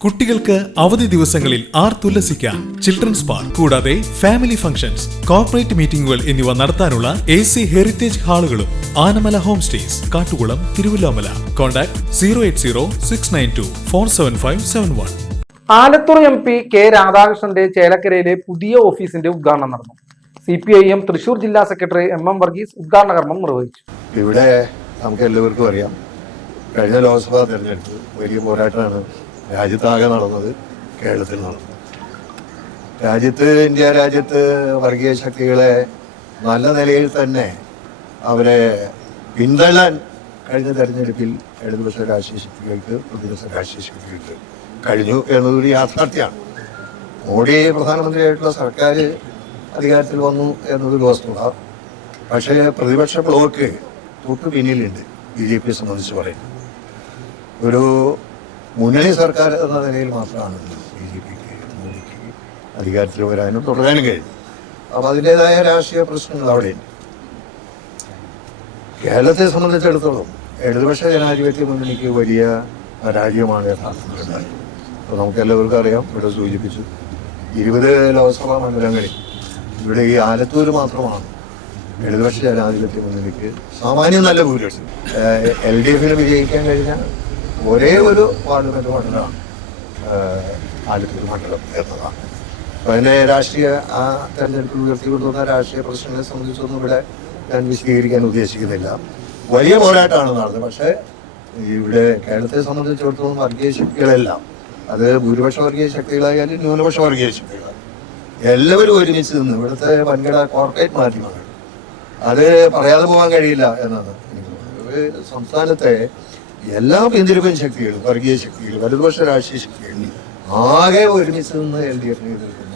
കുട്ടികൾക്ക് അവധി ദിവസങ്ങളിൽ ആർ ആർത്തുല്ലസിക്കാൻ ചിൽഡ്രൻസ് പാർക്ക് കൂടാതെ ഫാമിലി ഫംഗ്ഷൻസ് കോർപ്പറേറ്റ് മീറ്റിംഗുകൾ എന്നിവ നടത്താനുള്ള A C heritage ഹാളുകളും Anamala home stays Kattukulam Thiruvilwamala. Contact zero eight zero six nine two four seven five seven one Alathur M P K രാധാകൃഷ്ണന്റെ ചേലക്കരയിലെ പുതിയ ഓഫീസിന്റെ ഉദ്ഘാടനം നടന്നു. C P I M Thrissur ജില്ലാ സെക്രട്ടറി എം എം വർഗീസ് ഉദ്ഘാടന കർമ്മം നിർവഹിച്ചു. ഇവിടെ നമുക്ക് എല്ലാവർക്കും അറിയാം. കഴിഞ്ഞ ലോക്സഭാ തെരഞ്ഞെടുപ്പ് വലിയ പോരാട്ടമാണ്. രാജ്യത്താകെ നടന്നത് കേരളത്തിൽ നടന്നത്. രാജ്യത്ത് ഇന്ത്യ രാജ്യത്ത് വർഗീയ ശക്തികളെ നല്ല നിലയിൽ തന്നെ അവരെ പിന്തള്ളാൻ കഴിഞ്ഞ തെരഞ്ഞെടുപ്പിൽ ഇടതുപക്ഷ രാഷ്ട്രീയ ശക്തികൾക്ക് പ്രതിപക്ഷ രാഷ്ട്രീയ ശക്തികൾക്ക് കഴിഞ്ഞു എന്നതൊരു യാഥാർത്ഥ്യമാണ്. മോഡി പ്രധാനമന്ത്രിയായിട്ടുള്ള സർക്കാർ അധികാരത്തിൽ വന്നു എന്നതൊരു വസ്തുത. പക്ഷേ പ്രതിപക്ഷ ബ്ലോക്ക് തൊട്ടു പിന്നിലുണ്ട് ബി ജെ പിയെ സംബന്ധിച്ച് പറയുന്നത്. ഒരു മുന്നണി സർക്കാർ എന്ന നിലയിൽ മാത്രമാണ് ബി ജെ പിക്ക് മോദിക്ക് അധികാരത്തിൽ വരാനും തുടരാനും കഴിയും അപ്പോൾ അതിന്റെതായ രാഷ്ട്രീയ പ്രശ്നങ്ങൾ അവിടെയുണ്ട്. കേരളത്തെ സംബന്ധിച്ചിടത്തോളം ഇടതുപക്ഷ ജനാധിപത്യ മുന്നണിക്ക് വലിയ പരാജയമാണ് യഥാർത്ഥത്തിൽ ഉണ്ടായത്. അപ്പോൾ നമുക്ക് എല്ലാവർക്കും അറിയാം ഇവിടെ സൂചിപ്പിച്ചു ഇരുപത് ലോക്സഭാ മണ്ഡലങ്ങളിൽ ഇവിടെ ഈ ആലത്തൂർ മാത്രമാണ് ഇടതുപക്ഷ ജനാധിപത്യ മുന്നണിക്ക് സാമാന്യം നല്ല ഭൂരിപക്ഷം. എൽ ഡി എഫിന് വിജയിക്കാൻ കഴിഞ്ഞ ഒരേ ഒരു പാർലമെന്റ് മണ്ഡലമാണ് ആലത്തൂർ മണ്ഡലം എന്നതാണ്. അപ്പൊ എന്നെ രാഷ്ട്രീയ ആ തെരഞ്ഞെടുപ്പിൽ ഉയർത്തിക്കൊണ്ടുവന്ന രാഷ്ട്രീയ പ്രശ്നങ്ങളെ സംബന്ധിച്ചൊന്നും ഇവിടെ ഞാൻ വിശദീകരിക്കാൻ ഉദ്ദേശിക്കുന്നില്ല. വലിയ പോരാട്ടമാണ് നടന്നത്. പക്ഷേ ഇവിടെ കേരളത്തെ സംബന്ധിച്ചിടത്തോളം വർഗീയ ശക്തികളെല്ലാം അത് ഭൂരിപക്ഷ വർഗീയ ശക്തികളായാലും ന്യൂനപക്ഷ വർഗീയ ശക്തികളായാലും എല്ലാവരും ഒരുമിച്ച് നിന്ന് ഇവിടുത്തെ വൻകിട കോർപ്പറേറ്റ് മാധ്യമങ്ങൾ അത് പറയാതെ പോകാൻ കഴിയില്ല എന്നാണ് സംസ്ഥാനത്തെ എല്ലാ പിന്തിരിപ്പൻ ശക്തികളും വർഗീയ ശക്തികളും വലതുപക്ഷ രാഷ്ട്രീയ ശക്തികളും ആകെ ഒരുമിച്ച് നിന്ന് എൽ ഡി എഫിനെ എതിർക്കുന്ന.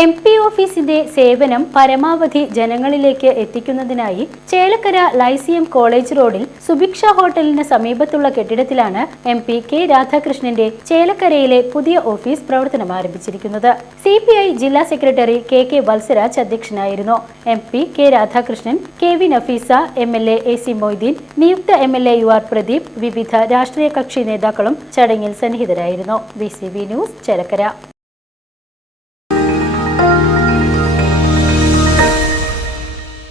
എം പി ഓഫീസിന്റെ സേവനം പരമാവധി ജനങ്ങളിലേക്ക് എത്തിക്കുന്നതിനായി ചേലക്കര ലൈസിയം കോളേജ് റോഡിൽ സുഭിക്ഷ ഹോട്ടലിന് സമീപത്തുള്ള കെട്ടിടത്തിലാണ് എം പി കെ രാധാകൃഷ്ണന്റെ ചേലക്കരയിലെ പുതിയ ഓഫീസ് പ്രവർത്തനം ആരംഭിച്ചിരിക്കുന്നത്. സി പി ഐ ജില്ലാ സെക്രട്ടറി കെ കെ വത്സരാജ് അധ്യക്ഷനായിരുന്നു. M P K Radhakrishnan K V Nafeesa M L A A C Moideen നിയുക്ത M L A U R Pradeep വിവിധ രാഷ്ട്രീയ കക്ഷി നേതാക്കളും ചടങ്ങിൽ സന്നിഹിതരായിരുന്നു. B C B news Chelakkara.